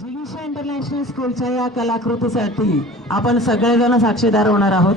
जिगीषा international स्कूलच्या या कलाकृतीसाठी आपण सगळेजण साक्षीदार होणार आहोत.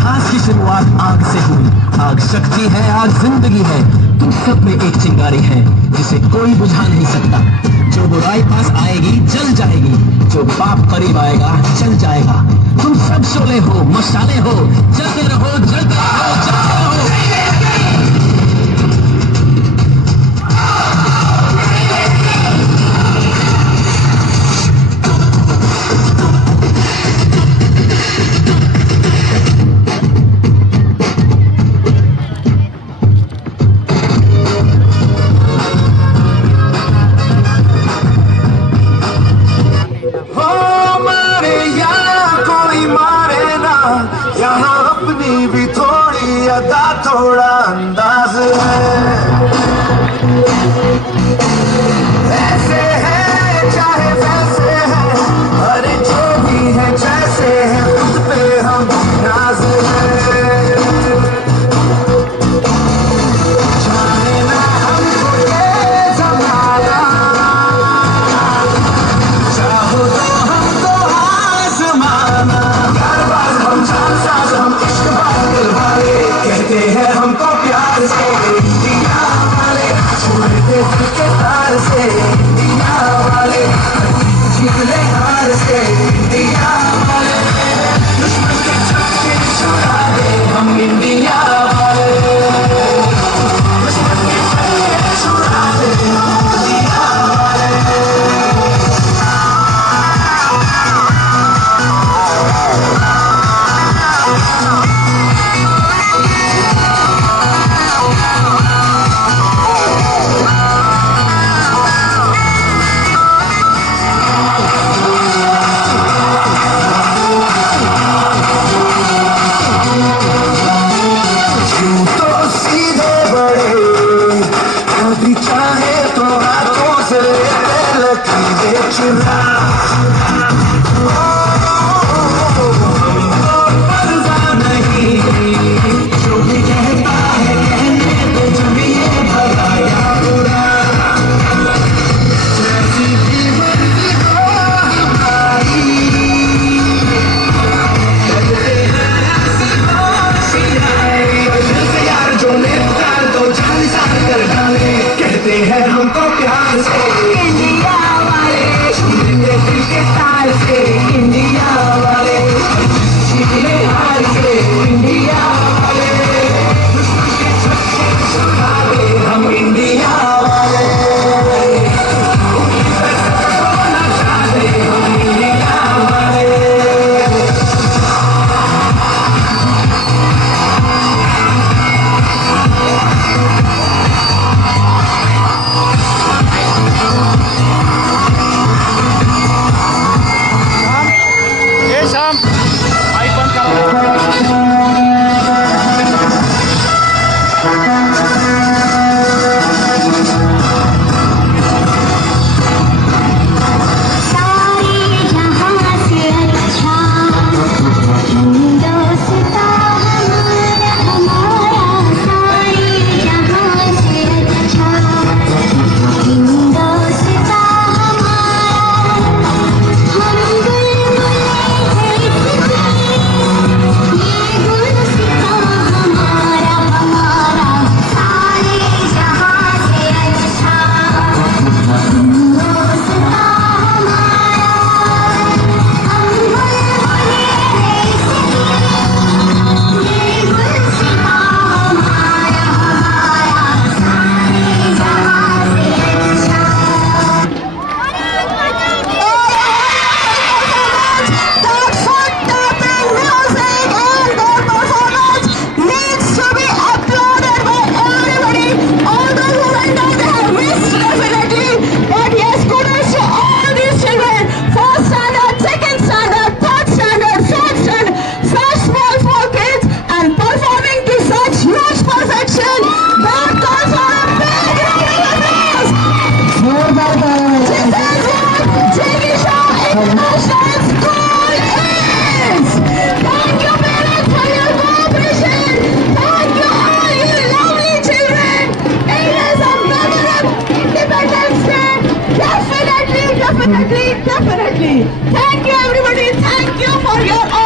इतिहास की शुरुआत आग से हुई। आग शक्ति है, आग जिंदगी है। तुम सब में एक चिंगारी है जिसे कोई बुझा नहीं सकता। जो बुराई पास आएगी जल जाएगी, जो पाप करीब आएगा जल जाएगा। तुम सब शोले हो, मशाले हो, जलते रहो, जलते रहो, जलते रहो। भी थोड़ी अदा थोड़ा अंदाज है, ऐसे है चाहे वैसे है, अरे जो भी है जैसे है खुद पे हम नाज है। जाने ना हमको ये जमाना, चाहो तो हमको आजमाना। कारबाज हम जानसाज हम कहते हैं हमको प्यार से इंडिया वाले, छोड़ते दिल के तार से इंडिया वाले, जीत ले हार से इंडिया वाले, दुश्मन के छक्के छुड़ा दे हम इंडिया वाले, दुश्मन के छक्के छुड़ा दे हम इंडिया वाले। चाहे तो हाथों से लकीरें चुरा, मर्जा नहीं जो भी कहता है कहने तो जब ये भगाया बुरा, जैसी भी मर्जी हो हमारी, करते हैं ऐसी होशियारी, जैसे यार जो नेता तो जान सार कर डाले, कहते हैं हमको प्यार से इंडिया वाले, छूटे दिल के तार से इंडिया वाले, जीतने हार से इंडिया वाले, दुश्मन के छक्के छुड़ा दे हम इंडिया वाले, होना चाहते हम इंडिया वाले। Definitely. Thank you everybody. Thank you for your